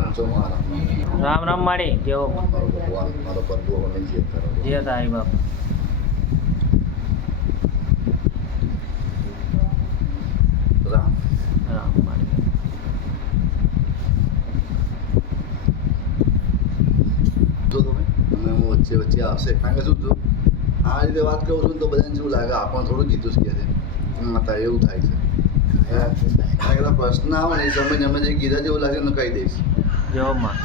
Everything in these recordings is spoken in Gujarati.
રામ રામ માડી કેવો મારો બંધુ મને જે કરો જે તારી બાપ રામ રામ માડી જો તમે અને હું વચ્ચે વચ્ચે આવશે કારણ કે શું છું આ રીતે વાત કરું છું તો બધાને શું લાગે આપણને થોડું કીધું જ કહે છે માતા એવું થાય છે કારણ કે પ્રશ્ન આવે ને એ સમય અમે જે કીધા જેવું લાગે ને કહી દઈશ જેવો માં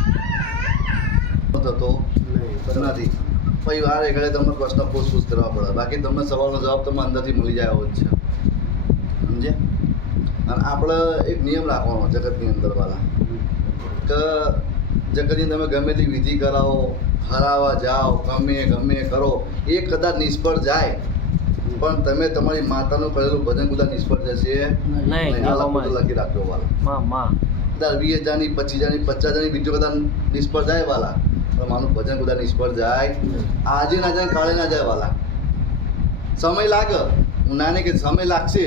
થતો નથી પછી વાર એકડે તમને પ્રશ્ન પૂછપૂછ કરવા પડે બાકી તમને સવાલનો જવાબ તમને અંદરથી મળી જાય એવો જ છે સમજે અને આપણે એક નિયમ રાખવાનો જગતની અંદર વાળા કે જગતની તમે ગમે તે વિધિ કરાવો હરાવા જાઓ ગમે કરો એ કદાચ નિષ્ફળ જાય પણ તમે તમારી માતાનું કરેલું ભજન કદાચ નિષ્ફળ જશે નહીં લખી રાખજો વાલા માં કદાચ 20,000ની 25,000ની 50,000ની બીજો કદાચ નિષ્ફળ જાય વાલા પણ માનું ભજન કદાચ નિષ્ફળ જાય આજે ના જાય કાલે ના જાય વાલા સમય લાગે હું ના નહીં કે સમય લાગશે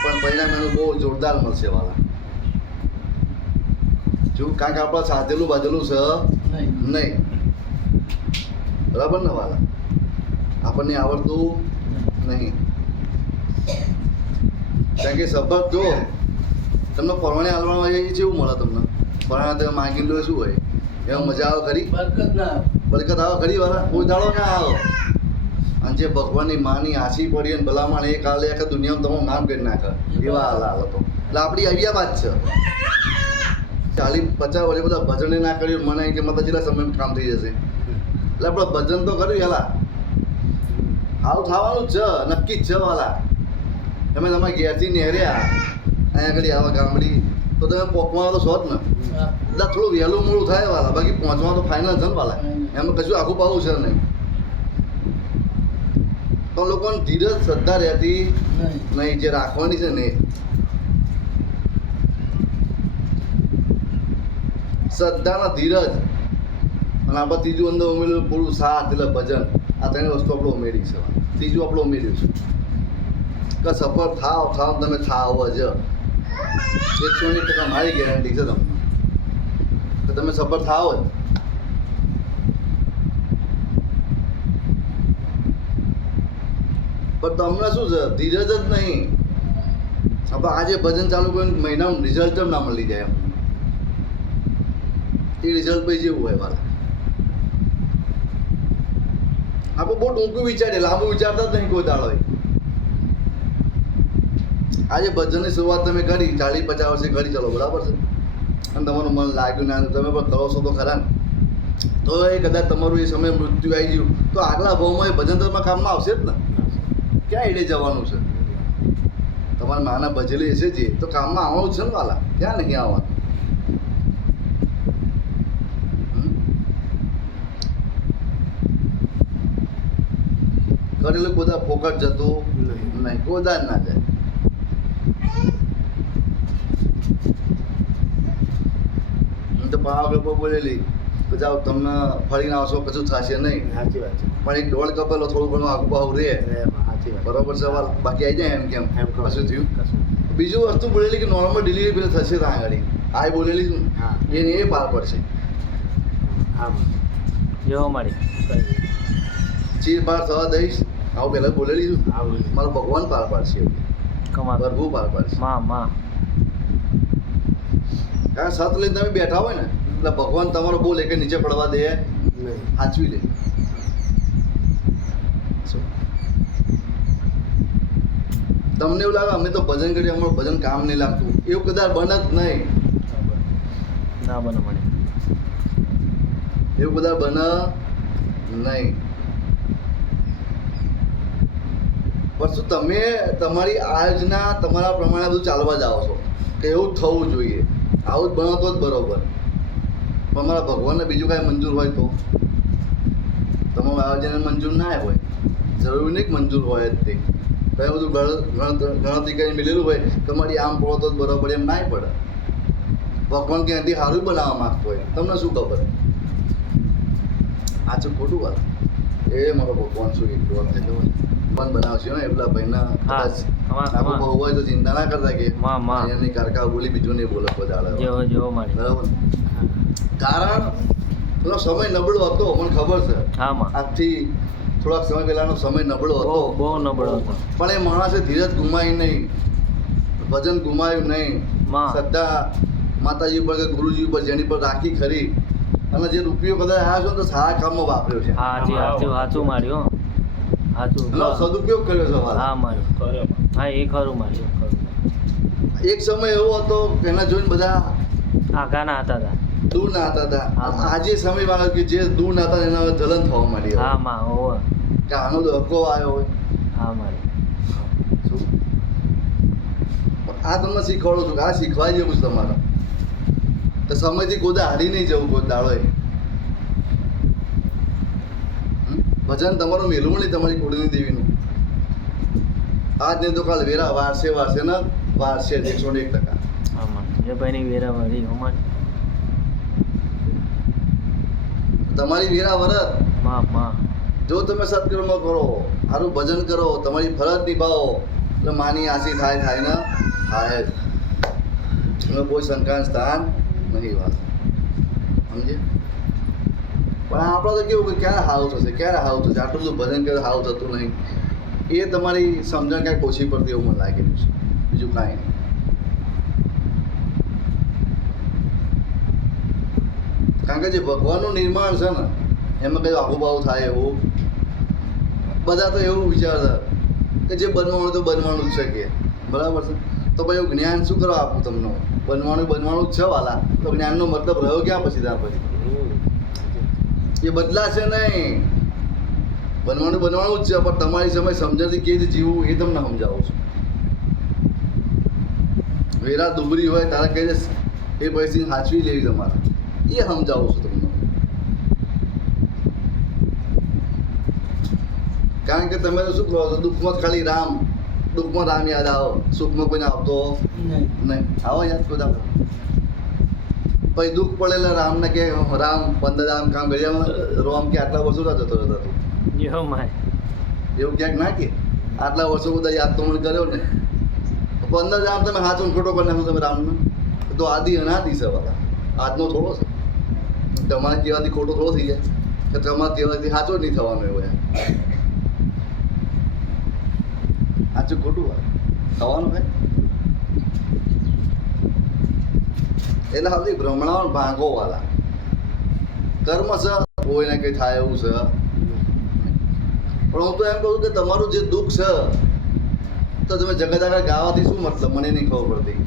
પણ પરિણામ એનું બહુ જોરદાર મળશે વાલા જો કારણ કે આપણે સાધેલું બાંધેલું છે નહીં બરાબર ને વાલા આપણને આવડતું નહીં કારણ કે સબક જો તમને પરવાણે હાલવામાં આવે એ કેવું મળે તમને પરવાણા તમે માગી લો શું હોય એમાં મજા આવે ખરી બરકત આવે ખરી વાલા કોઈ દાડો ના આવે અને જે ભગવાનની માની આશી પડી અને ભલામણ એ કાલે આખા દુનિયામાં તમારું નામ કરી નાખે એવા હાલ હતો એટલે આપણી આવ્યા વાત છે 40-50 વર્ષે બધા ભજને ના કર્યું મને કે મતલબ જેટલા સમય કામ થઈ જશે એટલે આપણે ભજન તો કર્યું હેલા હાવ થવાનું જ છે નક્કી જ છે વાલા તમે તમારા ઘેરથી નેહર્યા અહીંયા આગળ આવા ગામડી તો તમે પહોંચવાનો તો છો જ ને એટલે થોડું વહેલું મોડું થાય વાલા બાકી પહોંચવાનું તો ફાઇનલ છે ને વાલા એમાં કશું આખું પાવું છે નહીં તો લોકોને ધીરજ શ્રદ્ધા રહેતી નહીં જે રાખવાની છે ને શ્રદ્ધાના ધીરજ અને આપણે ત્રીજું અંદર ઉમેર્યું પૂરું સાથ એટલે ભજન આ ત્રણ વસ્તુ આપણે ઉમેરી છે ત્રીજું આપણે ઉમેર્યું છે કે સફળ થાવ તમે થાવ જ 101% મારી ગેરંટી છે તમને કે તમે સફળ થાવ જ પણ તમને શું છે ધીરજ જ નહીં આપણે આજે ભજન ચાલુ કરીને મહિનાનું રિઝલ્ટ જ ના મળી જાય એ રિઝલ્ટ પછી જેવું હોય વાલા આપણે બહુ ટૂંકું વિચારીએ લાંબુ વિચારતા જ નહીં કોઈ દાડો આજે ભજનની શરૂઆત તમે કરી 40-50 વર્ષે કરી ચાલો બરાબર છે અને તમારું મન લાગ્યું ના તમે પણ કરો છો તો ખરા ને તો એ કદાચ તમારું એ સમય મૃત્યુ આવી ગયું તો આગલા ભાવમાં એ ભજન તમારા કામમાં આવશે જ ને ક્યાં એડે જવાનું છે તમારા માના ભજેલી હશે જે તો કામમાં આવવાનું છે ને વાલા ક્યાં નહીં આવવાનું કરેલું બધા ફોકટ જતું નહીં કોદાર ના જાય તો પાવાગઢ પર બોલેલી તો જાઓ તમને ફરીને આવશો કશું થશે નહીં સાચી વાત છે પણ એક દોડ કપેલો થોડું ઘણું આગુ પાવું રહે સાચી વાત બરોબર સવાલ બાકી આવી જાય એમ કેમ કશું થયું કશું બીજું વસ્તુ બોલેલી કે નોર્મલ ડિલિવરી પેલા થશે ત્યાં આગળ આ બોલેલી શું હા એને એ પાર પડશે હા જેવો માડી ચીર પાર થવા દઈશ આવું પહેલાં બોલેલી છું આવું મારો ભગવાન પાર પાડશે કમા પ્રભુ પાર પાડશે માં કારણ સત લઈને તમે બેઠા હોય ને એટલે ભગવાન તમારો બોલ એક નીચે પડવા દે નહીં સાચવી લે તમને એવું લાગે અમે તો ભજન કરીએ અમારું ભજન કામ નહીં લાગતું એવું કદાચ બને જ નહીં ના બને માડી એવું કદાચ બને નહીં પણ શું તમે તમારી આજના તમારા પ્રમાણે બધું ચાલવા જાઓ છો કે એવું જ થવું જોઈએ આવું જ બનો તો જ બરોબર પણ મારા ભગવાનને બીજું કાંઈ મંજૂર હોય તો તમારું આયોજન મંજૂર ના હોય જરૂરી નહીં મંજૂર હોય જ તે કઈ બધું ગણતરી કરીને મિલેલું હોય કે મારી આમ પડો તો જ બરોબર એમ ના પડે ભગવાન ક્યાંથી સારું બનાવવા માગતો હોય તમને શું ખબર આ છે ખોટું વાત એ મારો ભગવાન શું એટલું થયેલો હોય પણ બનાવશે ને એટલા ભાઈના કદાચ આખું બહુ હોય તો ચિંતા ના કરતા કે એમની કારકા બોલી બીજું નહીં બોલે બધા જેવો માડી બરાબર કારણ પેલો સમય નબળો હતો, મને ખબર છે. હા માં. આજથી થોડાક સમય પહેલાનો સમય નબળો હતો, બહુ નબળો હતો. પણ એ માણસે ધીરજ ગુમાવી નહીં, વજન ગુમાવ્યું નહીં, માં. શ્રદ્ધા માતાજી ઉપર કે ગુરુજી ઉપર જેની પર રાખી ખરી, અને જે રૂપિયો કદાચ આવ્યો છે ને તો સારા કામમાં વાપર્યો છે. હાજી હાચું માર્યું હાચું. એનો સદુપયોગ કર્યો છે વાલા. હા માર્યું. હા એ ખરું માર્યું. એક સમય એવો હતો કે એના જોઈને બધા આઘાના હતા તા. દૂર ના હતા. હા. આજે સમય વાળો કે જે દૂર ના હતા એના હવે જલન થવા માંડી હવે. હા માં હોવે. કે આનો ધક્કો આવ્યો હોય. હા માર્યું. શું? આ તમને શીખવાડું છું કે આ શીખવાય જેવું છે તમારે. તો સમયથી કોદા હારી નહીં જવું કોઈ દાડો. ભજન તમારું મેલું નહીં, તમારી કુળની દેવીનું. આજ નહીં તો કાલ વેરા વારસે ને વારસે જ 101%. હા માં. એ ભાઈની વેરા વળી અમાર. તમારી વેરા વરત માં. જો તમે સત્કર્મ કરો, સારું ભજન કરો, તમારી ફરજ નિભાવો એટલે માની આશી થાય ને થાય જ. એમાં કોઈ શંકાનું સ્થાન નહીં વાત. સમજે? પણ આપણે તો કેવું કે ક્યારે હાવ થશે, આટલું બધું ભજન કરે હાવ થતું નહીં. એ તમારી સમજણ કાંઈક ઓછી પડતી એવું મને લાગેલું છે, બીજું કાંઈ નહીં. કારણ કે જે ભગવાનનું નિર્માણ છે ને એમાં કંઈ આહુભાવ થાય એવું બધા તો એવું વિચારતા કે જે બનવાનું તો બનવાનું જ છે કે બરાબર છે. તો ભાઈ એવું જ્ઞાન શું કરવા આપું તમને? બનવાનું જ છે વાલા. તો જ્ઞાનનો મતલબ રહ્યો ક્યાં પછી ત્યાર પછી? એ બદલાશે નહીં. બનવાનું જ છે, પણ તમારી સમય સમજણથી કેવી રીતે જીવવું એ તમને સમજાવું છું. વેરા દુબરી હોય તારે કઈ રીતે એ પરિસ્થિતિ સાચવી લેવી તમારે એ સમજાવું છું તમને. કારણ કે તમે તો શું કહો છો, દુઃખમાં ખાલી રામ યાદ આવો, સુખમાં કોઈને આવતો નહીં. આવો યાદ બધા પછી દુઃખ પડેલા રામને કે રામ 15 આમ કામ કર્યા, રોમ કે આટલા વર્ષો ના જતો રહેતો. જો માય. એવું ક્યાંક ના કે આટલા વર્ષો બધા યાદ તો મને કર્યો ને 15 આમ તમે હાથ ખોટો કરી નાખો તમે રામને, તો આદિ અનાદિ છે બધા. આજનો થોડો છે, તમારે કહેવાથી ખોટો થોડો થઈ જાય કે તમારે કહેવાથી સાચો નહીં થવાનો એવો યાર. સાચું ખોટું હોય થવાનું ભાઈ. એટલે હવે ભ્રમણાઓ ભાંગો વાળા કર્મ છે, કોઈને કંઈ થાય એવું છે. પણ હું તો એમ કહું કે તમારું જે દુઃખ છે તો તમે જગત આગળ ગાવાથી શું મતલબ? મને નહીં ખબર પડતી.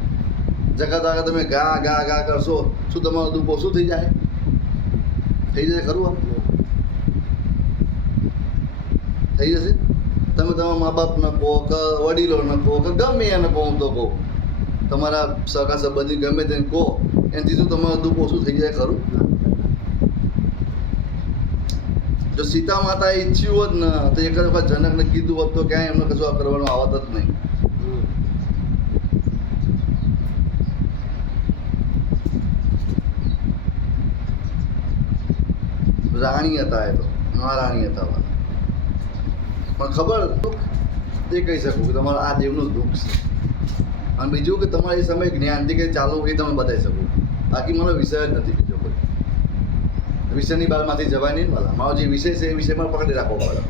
જગત આગળ તમે ગા કરશો, શું તમારું દુઃખ ઓછું થઈ જાય? થઈ જશે ખરું? થઈ જશે. તમે તમારા મા બાપને કહો કે વડીલોને કહો કે ગમે એને કહો, તો કહો તમારા સગા સંબંધી ગમે તેને કહો, એનાથી શું તમારું દુઃખ ઓછું થઈ જાય ખરું? જો સીતા માતાએ ઈચ્છ્યું હોત ને તો એક જ વખત જનકને કીધું હોત તો ક્યાંય એમને કશું કરવાનું આવત જ નહીં. રાણી હતા, એ તો મહારાણી હતા વાલા. પણ ખબર એ કહી શકું કે તમારા આ દેવનું દુઃખ છે. અને બીજું કે તમારે એ સમય જ્ઞાનથી કંઈ ચાલવું એ તમે બતાવી શકો. બાકી મારો વિષય જ નથી બીજો કોઈ. વિષયની બહારમાંથી જવાય નહીં વાલા. મારો જે વિષય છે એ વિષયમાં પકડી રાખવો પડે.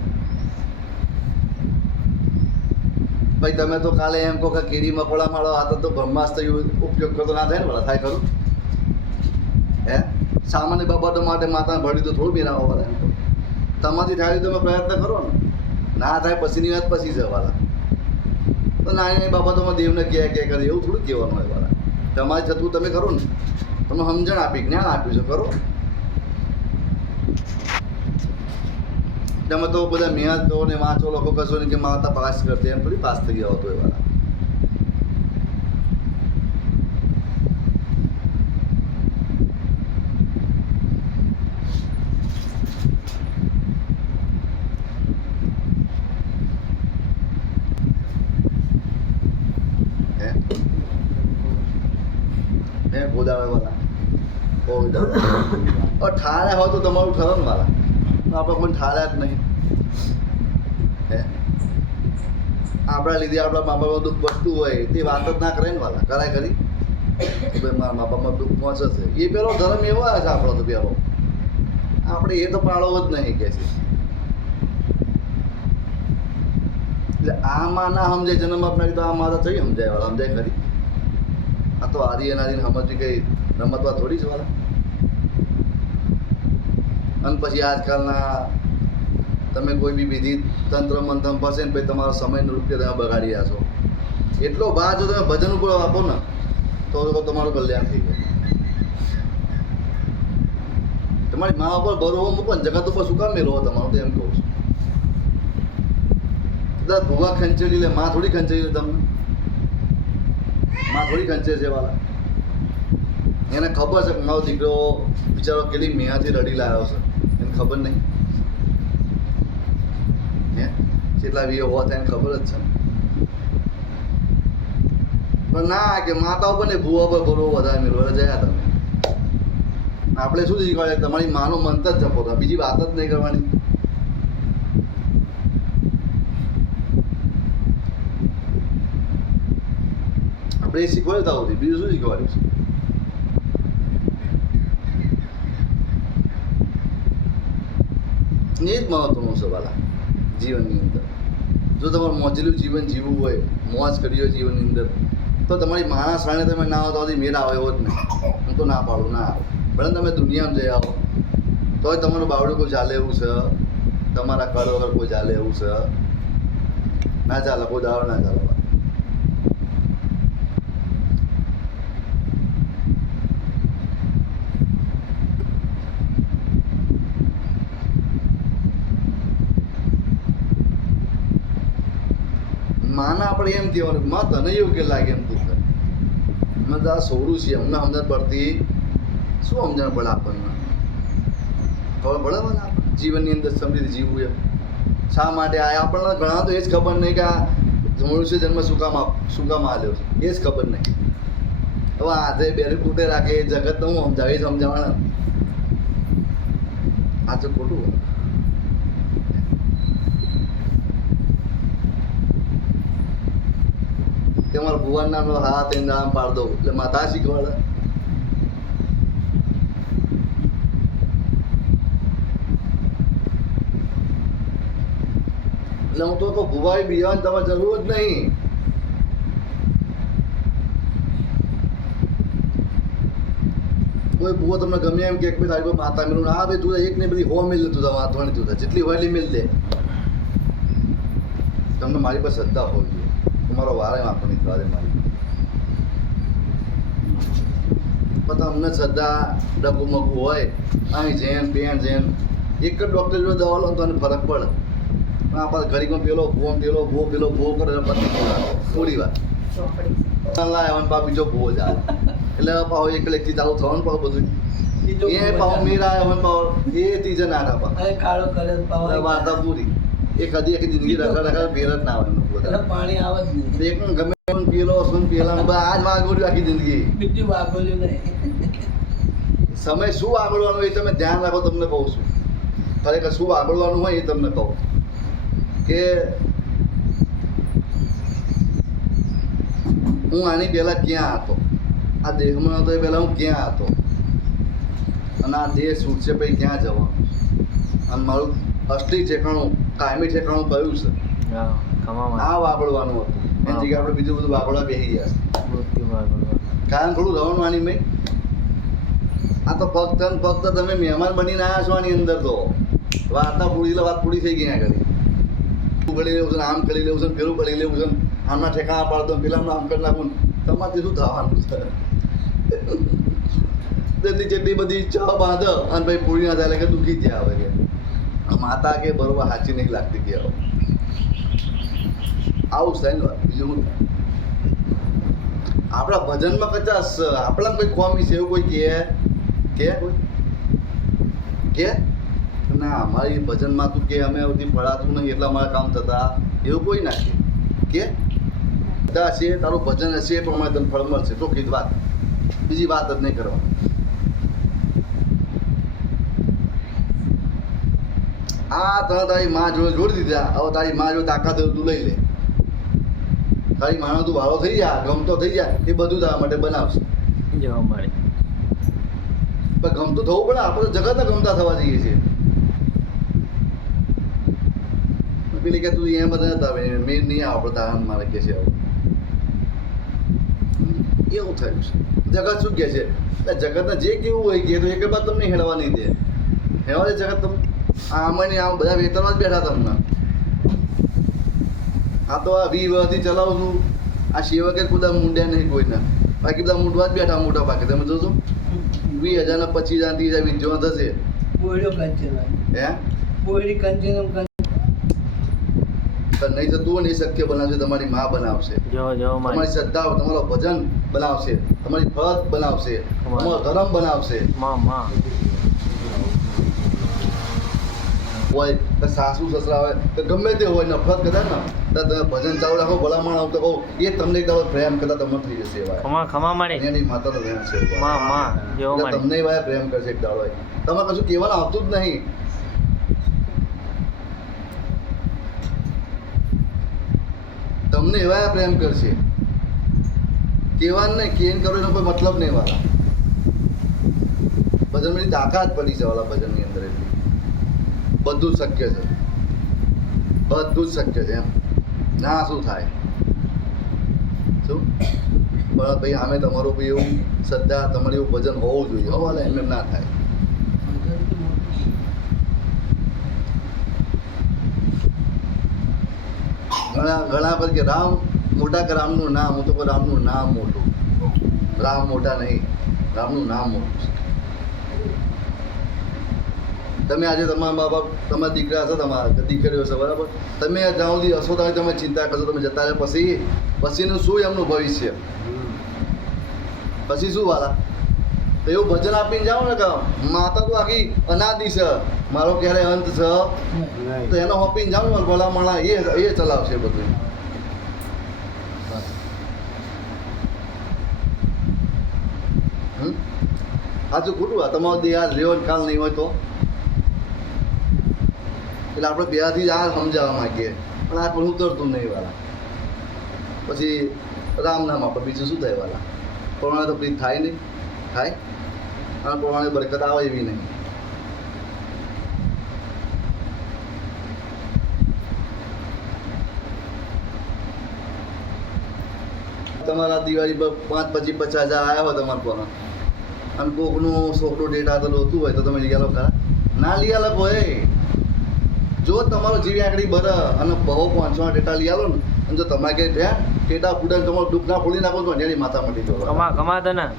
ભાઈ તમે તો કાલે એમ કહો કે કીડી મકોડા મારો આ તો બ્રહ્માસ્ત્ર ઉપયોગ કરતો ના થાય ને વાલા? થાય ખરું? હે સામાન્ય બાબતો માટે માતાને ભળી તો થોડું બેરાવો વાલા. એમ તો તમારાથી થાય તમે પ્રયત્ન કરો ને. ના થાય પછીની વાત પછી જવાલા. તો નાની નાની બાબતોમાં દેવને કે કરે એવું થોડું કહેવાનું હોય વાલા. તમારે થતું તમે કરો ને, તમે સમજણ આપી, જ્ઞાન આપ્યું છે, કરો. તમે તો બધા મહેનત કરો ને વાંચો લખો કશો ને કે માતા પાસ કરતી, એમ થોડી પાસ થઈ ગયા હતો એ વાળા. ગોદાવર વાળા ઠાર્યા હોય તો તમારું ઠરો ને વાળા. આપણે કોઈ ઠાર્યા જ નહીં. હે આપણા લીધે આપણા મા બાપ દુઃખ વધતું હોય તે વાત જ ના કરે ને વાલા. કરાય કરી કે ભાઈ મારા મા બાપમાં દુઃખ પહોંચે છે. એ પેલો ધર્મ એવો આવે છે આપણો તો પેલો. આપણે એ તો પાળવો જ નહીં કે છે. એટલે આ માં ના સમજાય જન્મ આપનારી તો આ માં તો થઈ સમજાય વાળા સમજાય ખરી. આ તો આદિ અનાદિને સમજવી કઈ રમતવા થોડી છે વાળા. અને પછી આજકાલના તમે કોઈ બી વિધિ તંત્ર મંત્ર ફસે ને પછી તમારો સમયનું રૂપિયા તમે બગાડી રહ્યા છો. એટલો ભાર જો તમે ભજન ઉપર આપો ને તો તમારું કલ્યાણ થઈ જાય. તમારી મા ઉપર ભરોવો મૂકો ને જગત ઉપર શું કામ મેળવો તમારું તો એમ કહું છું. બધા ભૂવા ખંચેલી લે, માં થોડી ખંચેલી લે તમને. માં થોડી ખંચે છે વાળા. એને ખબર છે કે મારો દીકરો બિચારો કેટલી મેહાથી રડી લાવ્યો છે, એને ખબર નહીં. હે કેટલા વીએ હોત એને ખબર જ છે. પણ ના કે માતા ઉપર ને ભૂવા પર ભરવો વધારે મેળવો જયા તમે. આપણે શું શીખવાડે? તમારી માનો મંત્ર જ જપો, બીજી વાત જ નહીં કરવાની. આપણે એ શીખવાડતા હોતી, બીજું શું શીખવાડ્યું છે? એ જ મહત્વનું છે વાલા જીવનની અંદર. જો તમારે મોજેલું જીવન જીવવું હોય, મોજ કરી હોય જીવનની અંદર, તો તમારી માણસ રાણે તમે ના આવો તો મેળ આવે એવો જ નહીં. હું તો ના પાડું, ના આવે. ભલે તમે દુનિયામાં જઈ આવો તોય તમારું બાવડું કોઈ ચાલે એવું છે, તમારા કળ વગર કોઈ ચાલે એવું છે ના ચાલે, કોઈ દાડો ના ચાલે. માને આપણે એમ કહેવાનું માં તને યોગ્ય લાગે એમ તું કર. અમે તો આ સોરું છીએ, અમને સમજણ પડતી શું સમજણ પડે આપણને? ખબર પડે મને જીવનની અંદર સમૃદ્ધિ જીવવું એમ શા માટે આ આપણને ઘણા તો એ જ ખબર નહીં કે આ મનુષ્ય જન્મ શું કામ આવ્યો છે, એ જ ખબર નહીં. હવે હાથે બેરી કૂટે રાખે એ જગત તો હું સમજાવી સમજાવવાના. આ તો ખોટું. કે મારા ભુવન નામનો હાથ એ નામ પાડ દઉં એટલે માતા શીખવાડે. એટલે હું તો કહું ભુવાઈ બિયાવાની તમારે જરૂર જ નહીં. કોઈ ભૂવો તમને ગમે એમ કે ભાઈ તારી માતા મેળવું આ ભાઈ તું એક ને બધી હો મિલ તું વાંધવાની તું જેટલી હોય એટલી મિલ દે. તમને મારી પર શ્રદ્ધા હોવી જોઈએ. તમારો વારે આપણી વારે મારી પણ તમને શ્રદ્ધા ડગુમગું હોય અહીં જેન બેન જેન એક જ ડૉક્ટર જો દવા લો તો એને ફરક પડે. પણ આપણે ઘડીમાં પેલો ભૂવો કરે પછી થોડી વાર લાવે પાછો બીજો ભૂવો જાય એટલે પાછો એકલેથી ચાલુ થવાનું પાછું બધું એ પાછો મીરા આવે પાછો એ ત્રીજે ના રાખવા વાર્તા પૂરી. એ કદી એક જિંદગી રખા ફેર જ ના આવે પાણી આવે જ નહીં. એક ગમે પેલો શું પેલા આજ વાગોડ્યું આખી જિંદગી. બીજું વાગોલ્યું નહીં. સમય શું આગળવાનું એ તમે ધ્યાન રાખો. તમને કહું છું ખરેખર શું આગળવાનું હોય એ તમને કહું કે હું આની પહેલા ક્યાં હતો, આ દેહમાં હતો એ પહેલા હું ક્યાં હતો, અને આ દેહ છૂટશે પછી ક્યાં જવાનું, અને મારું અસલી ઠેકાણું કાયમી ઠેકાણું કયું છે આ વાગડવાનું હતું. એની જગ્યાએ આપણે બીજું બધું વાગડવા બેસી ગયા. કારણ થોડું રહેવાનું આની મેં. આ તો ફક્ત ને ફક્ત તમે મહેમાન બનીને આવ્યા છો આની અંદર. તો વાર્તા પૂરી વાત પૂરી થઈ ગઈ. ના કરી કરી લેવું છે, આમ કરી લેવું છે, પેલું કરી લેવું છે, આમના ઠેકાણા પાડ દો, પેલાનું આમ કરી નાખું. તમારથી શું થવાનું છે? તેથી જેટલી બધી ઈચ્છાઓ બાંધો અને ભાઈ પૂરી ના થાય એટલે કે દુઃખી થયા આવે કે માતા કે બરોબર સાચી નહીં લાગતી કે આવું જ થાય ને. બીજું આપણા ભજનમાં કચાશ આપણા કોઈ ખોમી છે એવું કોઈ કે ના અમારી ભજનમાં તું કે અમે બધી ફળાતું નહીં એટલે અમારા કામ થતા એવું કોઈ ના કે બધા હશે તારું ભજન હશે એ પ્રમાણે તને ફળ મળશે. ચોખ્ખી જ વાત, બીજી વાત જ નહીં કરવાની. આ તને તારી માં જોડે જોડી દીધા. હવે તારી માં જો તાકાત હોય તું લઈ લે. તારી માનો તું વાળો થઈ જા, ગમતો થઈ જાય એ બધું તારા માટે બનાવશે. જો મારી પણ ગમતું થવું પડે. આપણે તો જગતને ગમતા થવા જઈએ છીએ. પેલી કે તું એમ બધા નતા આવે મેં નહીં આપણે તારા મારે કે છે આવું. એવું થયું છે. જગત શું કહે છે? જગતને જે કેવું હોય કે તો એક બાદ તમને હેડવા નહીં દે. હેવા દે જગત તમે આમાં નહીં આમ બધા વેતનમાં જ બેઠા તમને. આ તો આ 20 વર્ષથી ચલાવું છું. આ સેવકે ખુદા મૂંડ્યા નહીં કોઈના. બાકી બધા મૂંડવા જ બેઠા મોટા પાકે. તમે જોશો 20,000 ને 25,000 30,000 વીજવા થશે. બોયડો કંચન હે બોયડી કંચન પણ નહીં થતું હોય ને એ શક્ય બનાવશે. તમારી માં બનાવશે, જો તમારી મારી શ્રદ્ધા, તમારો ભજન બનાવશે, તમારી ફરજ બનાવશે, તમારો ધર્મ બનાવશે. માં હોય કે સાસુ સસરા હોય કે ગમે તે હોય નફરત કરતા ને તો તમે ભજન ચાલુ રાખો. ભલામણ આવતો કહું એ તમને એક દાડો પ્રેમ કરતા તમને થઈ જશે. એવા ખમા મારી એની માતાનો પ્રેમ છે. જો એટલે મારી તમને એવા પ્રેમ કરશે એક દાડો. તમારે કશું કહેવાનું આવતું જ નહીં. તમને એવા પ્રેમ કરશે. કહેવાનું નહીં, કેન કરો એનો કોઈ મતલબ નહીં. વાળા ભજનની તાકાત પડી છે. વાળા ભજનની અંદર એટલી બધું જ શક્ય છે. બધું જ શક્ય છે. એમ ના શું થાય શું પણ ભાઈ આમે તમારું ભાઈ એવું શ્રદ્ધા, તમારું એવું ભજન હોવું જોઈએ. હવાલે એમ ના થાય. ઘણા પર કે રામ મોટા કે રામનું નામ. હું તો કહું રામનું નામ મોટું. રામ મોટા નહીં, રામનું નામ મોટું છે. તમે આજે તમારા મા બાપ, તમારા દીકરા હશે, તમારા દીકરીઓ હશે, બરાબર? તમે જ્યાં સુધી હશો ત્યારે તમે ચિંતા કરશો. તમે જતા રહે પછીનું શું એમનું ભવિષ્ય? પછી શું વાલા? તો એવું ભજન આપીને જાઓ ને કે માતા તો આખી અનાદિ છે, મારો ક્યારે અંત છે, તો એનો હોપીને જાઓ ને ભલા માણા એ ચલાવશે બધું. સાચું ખોટું? આ તમારો દેહ આ રેવન કાલ નહીં હોય તો એટલે આપણે પહેલાંથી જ આ સમજાવવા માંગીએ પણ આ પણ ઉતરતું નહીં. વાલા પછી રામ નામ આપણે બીજું શું થાય? વાલા પ્રમાણે તો પ્રીત થાય નહીં. થાય અને પ્રમાણે બરકત આવે એવી નહીં. તમારા દિવાળી પર 5 પછી 50,000 આવ્યા હોય તમારા પર અને કોકનું છોકરું ડેટા તો લોતું હોય તો તમે લઈ આલો ખરા? ના લઈ આલો હોય. જો તમારો જીવી આંકડી બર અને બહુ 500 ડેટા લઈ આલો ને અને જો તમારે કે ડેટા ફૂડે તમારું દુઃખ ના ફોડી નાખો તો એની માથા મટી જવો. કમા તો ના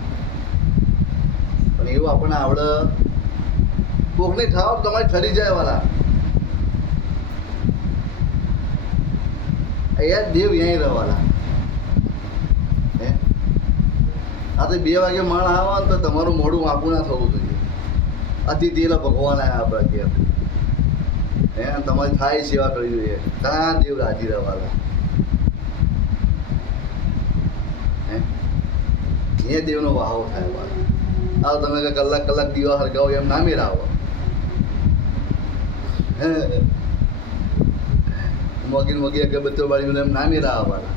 પણ એવું આપણને આવડે. કોકની ઠાવ તમારી ઠરી જાય. વાલા અહીંયા દેવ અહીં રહેવાના. હે આ તો 2 વાગે માણ આવે ને તો તમારું મોઢું વાંકું ના થવું જોઈએ. અતિથિ એટલે ભગવાન આવ્યા આપણા ઘેર. હે તમારી થાય સેવા કરવી જોઈએ. કાં દેવ રાજી રહેવાના. હે એ દેવનો વાહો થાય. વાલા આવ તમે કે કલાક દીવા હરગાવો એમ ના મેરાવો. મોગી અગરબત્તીઓ બાળી એમ ના મેરાવા. વાલા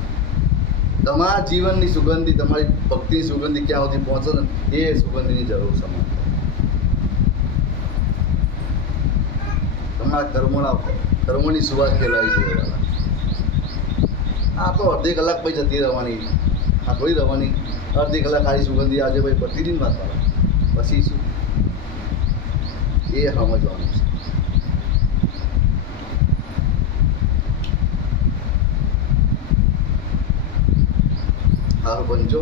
તમારા જીવનની સુગંધી, તમારી ભક્તિની સુગંધી ક્યાં સુધી પહોંચે ને એ સુગંધીની જરૂર છે. તમારા કર્મોની સુવાસ ફેલાવી છે. આ તો અડધી કલાક પછી જતી રહેવાની. આ થોડી રહેવાની. અડધી કલાક ખાલી સુગંધી આજે ભાઈ પ્રતિદિન વાત કરે. પછી શું એ સમજવાનું છે. સારું પંચો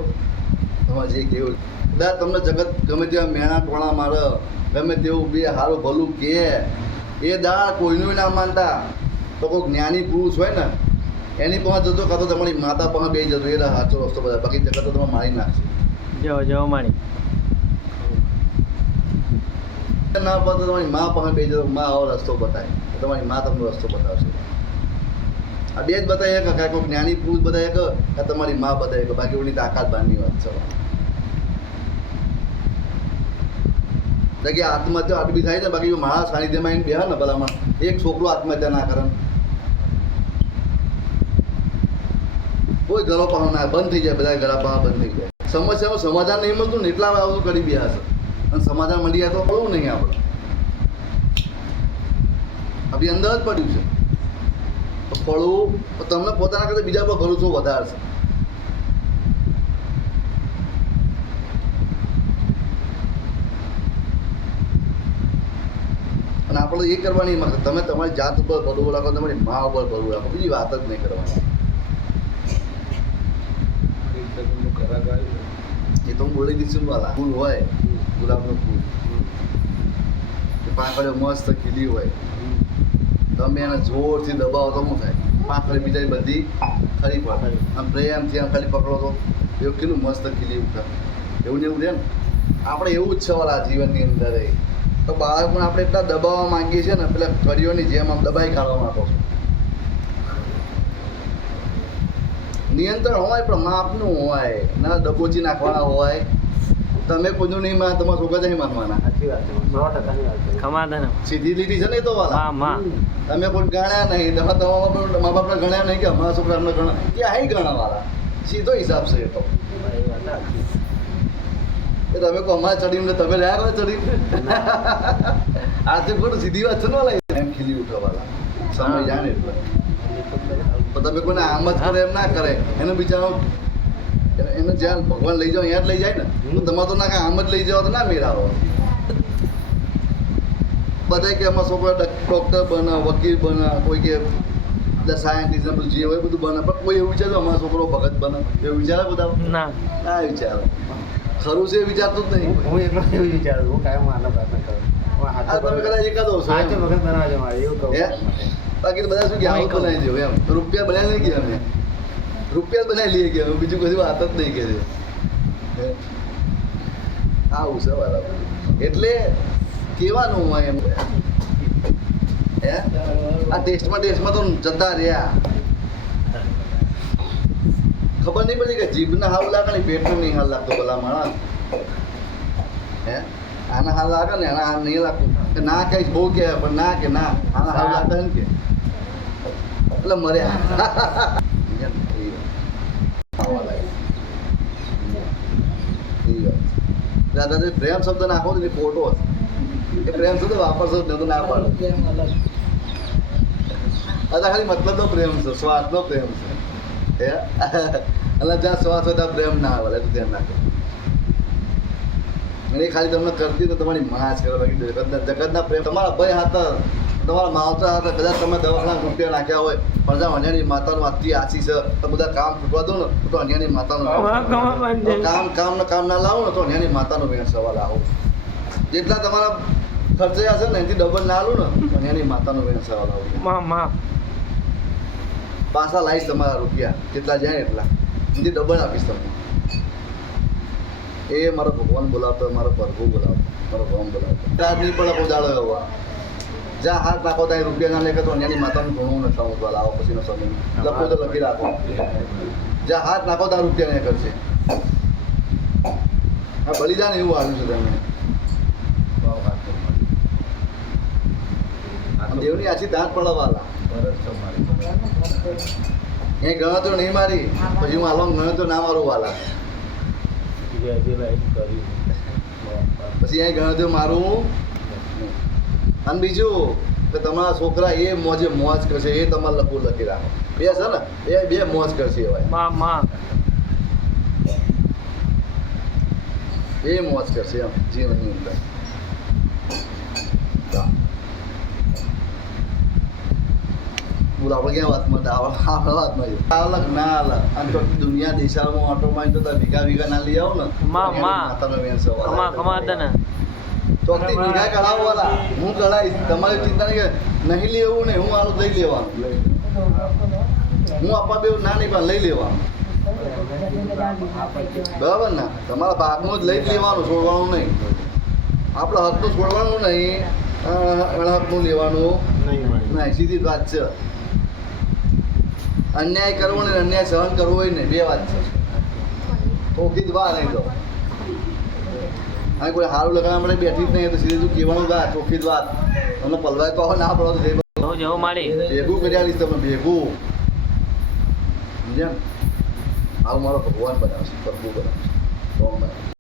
તમારે જે કેવું દા તમને જગત ગમે તેવા મેણા ટોણા મારે, ગમે તેવું બે સારું ભલું કે એ દાળ કોઈનું ના માનતા તો કોઈ જ્ઞાની પુરુષ હોય ને એની પાસે જતો કાં તો તમારી માતા પાસે બે જતો. એ સાચો રસ્તો બધા. બાકી જગત તો તમે મારી નાખશે. જો મારી ના પડતો તમારી મા પાસે બે જતો. મા આવો રસ્તો બતાવે, તમારી મા તમને રસ્તો બતાવશે. આ બે જ બતાવીએ કે કોઈ જ્ઞાની પુરુષ બતાવે કે તમારી મા બતાવે કે બાકી ઓની તાકાત બહારની વાત છે. કે આત્મહત્યા આટલી થાય ને. બાકી મારા સાનિધ્યમાં એને બેહે ને ભલામાં એક છોકરો આત્મહત્યા ના કરે. કોઈ ઘરો પાસે ના બંધ થઈ જાય. બધા ઘરા પાસે બંધ થઈ જાય. સમસ્યાનું સમાધાન નહીં મળતું ને એટલા બધું કરી બેહા છે અને સમાધાન મળી જાય તો પડવું નહીં આપણે આપણી અંદર જ પડ્યું છે તો પડવું તો તમને પોતાના કરતા બીજા પર ભરોસો વધારે છે અને આપણે એ કરવાની માંગે તમે તમારી જાત ઉપર ભરવું રાખો તમારી મા ઉપર ભરવું રાખો બીજી વાત જ નહીં કરવાની એ તો હું બોલી દઈશું વાલા ફૂલ હોય ગુલાબનું ફૂલ એ પાંખડીઓ મસ્ત ખીલી હોય તમે એને જોરથી દબાવો તો શું થાય પાંખડી બીજાની બધી ખરી પડે આમ પ્રેમથી આમ ખાલી પકડો તો એવું કેટલું મસ્ત ખીલી ઉઠે એવું ને એવું રહે ને આપણે એવું જ છે વાલા જીવનની અંદર તો બાળકોને આપણે એટલા દબાવવા માંગીએ છીએ ને પેલા કડીઓની જેમ આમ દબાઈ કાઢવા માંગો છો નિયંત્રણ હોય પણ માપનું હોય ના દબોચી નાખવાના હોય તમે કોઈનું નહીં માન તમારા છોકરા નહીં માનવાના સાચી વાત છે 100%ની વાત છે ખમાદન સીધી લીટી છે ને એ તો વાલા માં તમે કોઈ ગણ્યા નહીં તમે તમારા મા બાપને ગણ્યા નહીં કે અમારા છોકરા અમને ગણા કે અહીં ગણા વાળા સીધો હિસાબ છે એ તો એ વાત સાચી. એ તમે કહો અમારે ચડીને તમે રહ્યા કરો ચડી આજે પણ સીધી વાત છે ન લઈ એમ ખીલી ઉઠવા વાળા સમય જાય ને એટલે તો તમે કોઈને આમ જ કરે એમ ના કરે એનો બિચારો એને જ્યાં ભગવાન લઈ જાઓ અહીંયા જ લઈ જાય ને તો તમારે તો ના કે આમ જ લઈ જાઓ તો ના મેળાવો બધા કે અમારા છોકરા ડૉક્ટર બને વકીલ બને કોઈ કે સાયન્ટિસ્ટ બધું જે હોય બધું બને પણ કોઈ એવું વિચારે અમારો છોકરો ભગત બને એવું વિચારે બધા ના ના વિચારો ખરું છે એ વિચારતું જ નહીં હું એટલો એવું વિચારું હું કાયમ આનો પ્રયત્ન કરું હું આ તમે કદાચ એકાદો છો સાચો એમ. વખત બનાવજો મારે એવું કહું હે? બાકી તો બધા શું કે આવું બનાવી દેવું એમ રૂપિયા બનાવી નહીં ગયા અમે રૂપિયા જ બનાવી લઈએ ગયા બીજું કદી વાત જ નહીં કરી આવું છે બરાબર એટલે કેવાનું હોય એમ હે આ ટેસ્ટમાં તો જતા રહ્યા ખબર નહીં પડી કે જીભના હાલ લાગે ને પેટનું નહીં હાલ લાગતો ભલા માણસ હે આના હાલ લાગે ને આના હાલ નહીં લાગતું કે ના કહીશ બહુ કે પણ ના કે ના આના હાલ લાગે ને કે એટલે મર્યા ખાવા લાગે દાદાજી પ્રેમ શબ્દ નાખો તો એ ખોટો હશે એ પ્રેમ શબ્દ વાપરશો જ નહીં તો ના પાડો પ્રેમ અલગ. આ તો ખાલી મતલબનો પ્રેમ છે સ્વાર્થનો પ્રેમ છે હે એટલે જ્યાં શ્વાસ હોય ત્યાં પ્રેમ ના આવે એટલે ધ્યાન નાખો અને એ ખાલી તમને કરતી તો તમારી માં જ કરે બાકી જગતના પ્રેમ તમારા ભાઈ હાથર તમારા માવતર હાથર કદાચ તમે દવાખાના રૂપિયા નાખ્યા હોય પણ જ્યાં અન્યાની માતાનું આથી આશી છે તો બધા કામ ચૂકવા દો ને તો અન્યાની માતાનું કામ ના લાવો ને તો અન્યાની માતાનો વેણ સવાલ આવો જેટલા તમારા ખર્ચા હશે ને એનાથી ડબલ ના આવું ને તો અન્યાની માતાનો વેણ સવાલ આવો માં પાછા લાવીશ તમારા રૂપિયા જેટલા જાય એટલા એનાથી ડબલ આપીશ તમને એ મારો ભગવાન બોલાવતો મારો પ્રભુ બોલાવતો મારો ભગવાન બોલાવતો રાત નહીં પડે કોદાળો એવો જ્યાં હાથ નાખો ત્યાં રૂપિયા ના લેખે તો અન્યાની માતાનું ઘણું નથી સમજવા લાવો પછીનો સમય લખો તો લખી રાખો જ્યાં હાથ નાખો ત્યાં રૂપિયા નહીં કરશે આ બલિદાન એવું આવ્યું છે તમે દેવની આછી દાંત પડવાલા એ ગણતરો નહીં મારી પછી હું હાલવા ગણતરો ના મારું વાલા પછી અહીં ગણતરો મારું અને બીજું કે તમારા છોકરા એ મોજે મોજ કરશે એ તમારે લખવું લખી રાખો બે છે ને બે મોજ કરશે એવાય માં એ મોજ કરશે એમ જીવનની અંદર બોલો આપણે ક્યાં વાતમાં આપણે વાતમાં અલગ ના અલગ અને તો દુનિયા દેશામાં ઓટોમાં તો ભીગા ના લઈ આવો ને માતાનો વેણ સવાલ ખમાદન ચોકથી ભીગા કઢાવો વાલા હું કઢાવીશ તમારી ચિંતા નહીં કે નહીં લેવું ને હું આનું લઈ લેવાનું હું આપવા બે ના નહીં પણ લઈ લેવાનું બરાબર ને તમારા ભાગનું જ લઈ જ લેવાનું છોડવાનું નહીં આપણે હકનું છોડવાનું નહીં અણહકનું લેવાનું નહીં સીધી વાત છે અન્યાય કરવો ને અન્યાય સહન કરવો હોય ને બે વાત છે ઓકી જ વાત નહીં તો હા કોઈ સારું લગાવવા માટે બેઠી જ નહીં તો સીધું તું કહેવાનું વાત ચોખ્ખી જ વાત તમને પલવાય કહો ના પડો તો જવું માડી ભેગું કરી આવીશ તમે ભેગું સમજ્યા આવું મારો ભગવાન બનાવશે પ્રભુ બનાવશે સોમવારે